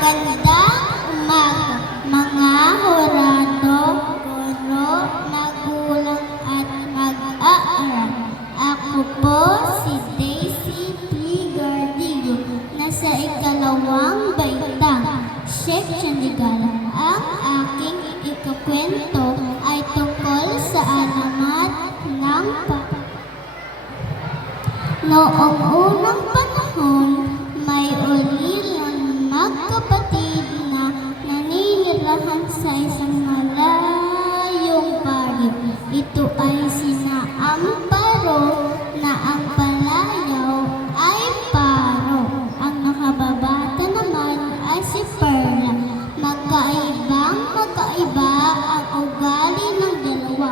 Magandang umaga, mga hurado, guro, magulang at mag-aaral. Ako po si Daisy P. Gardigo, nasa ikalawang baitang, Section Ligala. Ang aking ikukwento ay tungkol sa alamat ng Noong unang panahon, may ulilang magkapatid na naninirahan sa isang malayong payo. Ito ay sina Amparo, na ang palayaw ay Paro. Ang nakababata naman ay si Perla. Magkaiba ang ugali ng dalawa.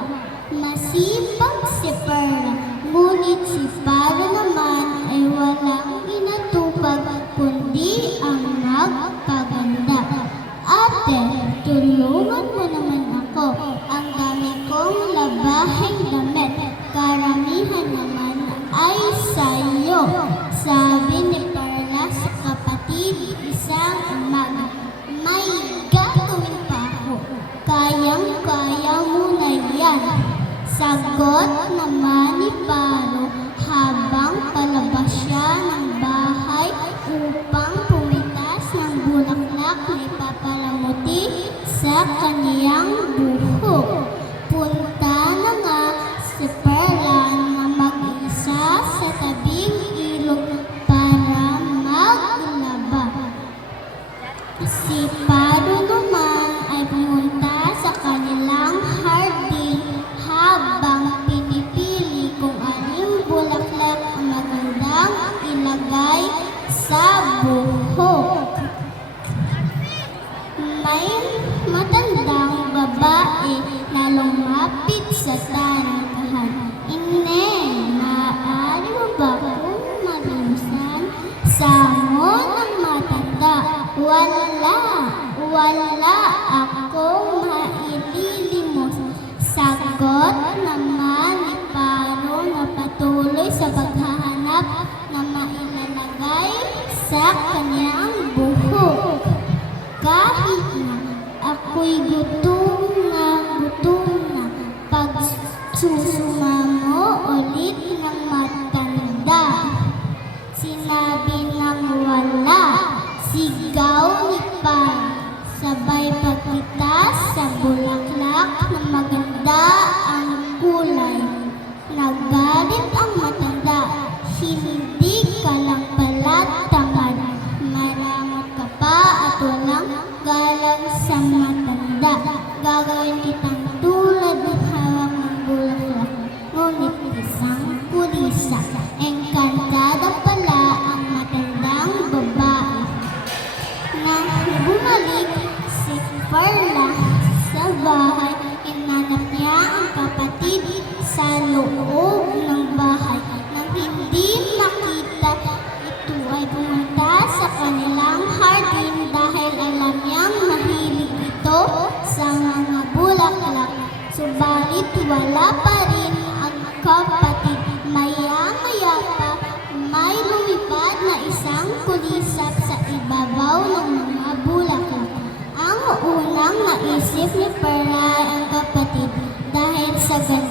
Masipag si Perla, ngunit si Paro naman ay walang inatupag kundi ang magpaganda. Ate, tulungan mo naman ako. Ang dami kong labaheng damit. Karamihan naman ay sa'yo. Sabi ni Perla sa kapatid isang umaga. May gagawin pa ako. Kayang-kaya mo na yan. Sagot naman ni Paro habang palabas siya ng bahay upang pumitas ng bulaklak na ipapalamuti sa kaniyang buhok. Punta na nga si Perla na mag-isa sa tabing ilog para maglaba. Si Paro naman ay pumunta sa kanilang hardin habang pinipili kung aling bulaklak ang magandang ilagay sa buhok. May matandang babae na lumapit sa tanikahan. Ineng, maaari mo ba kung malusan? Sangon ng matanda. Wala akong maililimos. Sagot naman ni Paro na patuloy sa paghahanap na mailalagay sa kanyang buhok. Kahit na ako'y gutom na pagsusumamo ulit ng matanda. Sinabi ng wala, sigaw ni Paro. Sabay pagpitas sa bulaklak na maganda ang kulay. Nagalit ang matanda. Hindi ka lang pala tamad. Maramot ka pa at walang galang sa matanda. Gagawin kitang tulad ng hawak ng bulaklak. Ngunit isang kulisa. Engkantada pala ang matandang babae. Nang bumalik si Perla sa bahay, hinanap niya ang kapatid sa loob ng bahay. Nang hindi nakita, ito ay pumunta sa kanilang hardin dahil alam niyang mahilig ito sa mga bulaklak. Subalit wala pa rin ang kapatid. Maya-maya pa, may lumipad na isang kulisap sa ibabaw ng mga bulaklak. Ang unang naisip ni Perla ay ang kapatid dahil sa ganun